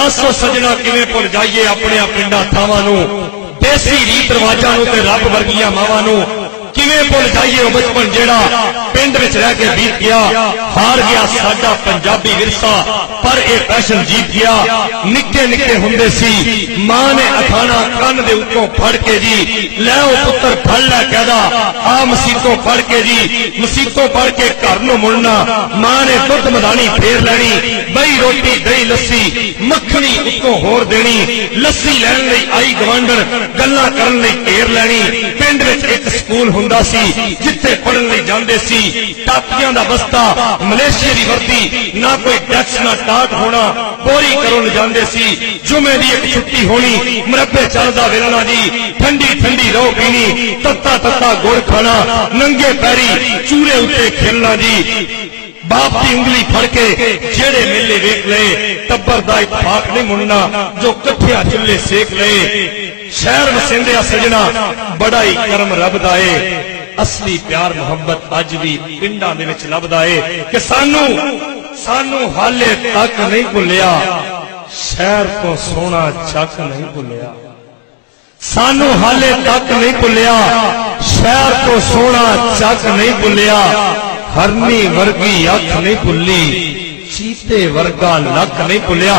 दसो सजना किवें भुल जाइए अपने पिंडां थावां नूं, देसी रीत रिवाजां नूं ते रब वर्गियां मावां नूं किवें भुल जाइए। वो बचपन जेड़ा पिंड विच रह के बीत गया, हार गया साडा पंजाबी विरसा, पर यह पैशन जीत गया। निक्के निक्के हुंदे सी मां ने अखाना कन्न दे उत्तों फड़ के जी, लै पुत्र फड़ लै कहदा आ मसीतों पढ़ के जी, मसीतों पढ़ के घर नूं मुड़ना। मां ने दुध मदानी फेर लैनी, बई रोटी दही लस्सी मक्खनी उत्तों होर देनी। लस्सी लैण लई आई गवांढण गल्लां करन लई घेर लैनी। पिंड विच एक स्कूल हुंदा सी जिथे पढ़न लई जांदे सी, टापियां दा बस्ता मलेशिया दी वर्दी, ना कोई टैक्स ना टाट होना, बोरी करों जांदे सी। जुमे दी एक छुट्टी होनी, मुरब्बे चलदा वेलना जी, ठंडी ठंडी रो पीनी, तत्ता तत्ता गुड़ खाना, नंगे पैरी चूरे उत्ते खेलना जी। बाप की उंगली फड़ के जेड़े मेले वेख ले, टब्बर दा इत्तेफाक नहीं मुड़ना जो कट्ठिया चुल्ले सेक ले। शहर वसेंदे सजना बड़ा ही करम रब दा है, असली प्यार मुहब्बत अज भी पिंडां दे विच लभदा है कि सानू हाले तक नहीं भुलिया, शहर तो सोना चक नहीं भुलिया। सानू हाले तक नहीं भुलिया, शहर तो सोना चक नहीं भुलिया। हरनी वर्गी अख नहीं भुली, चीते वर्गा लक नहीं भुलिया।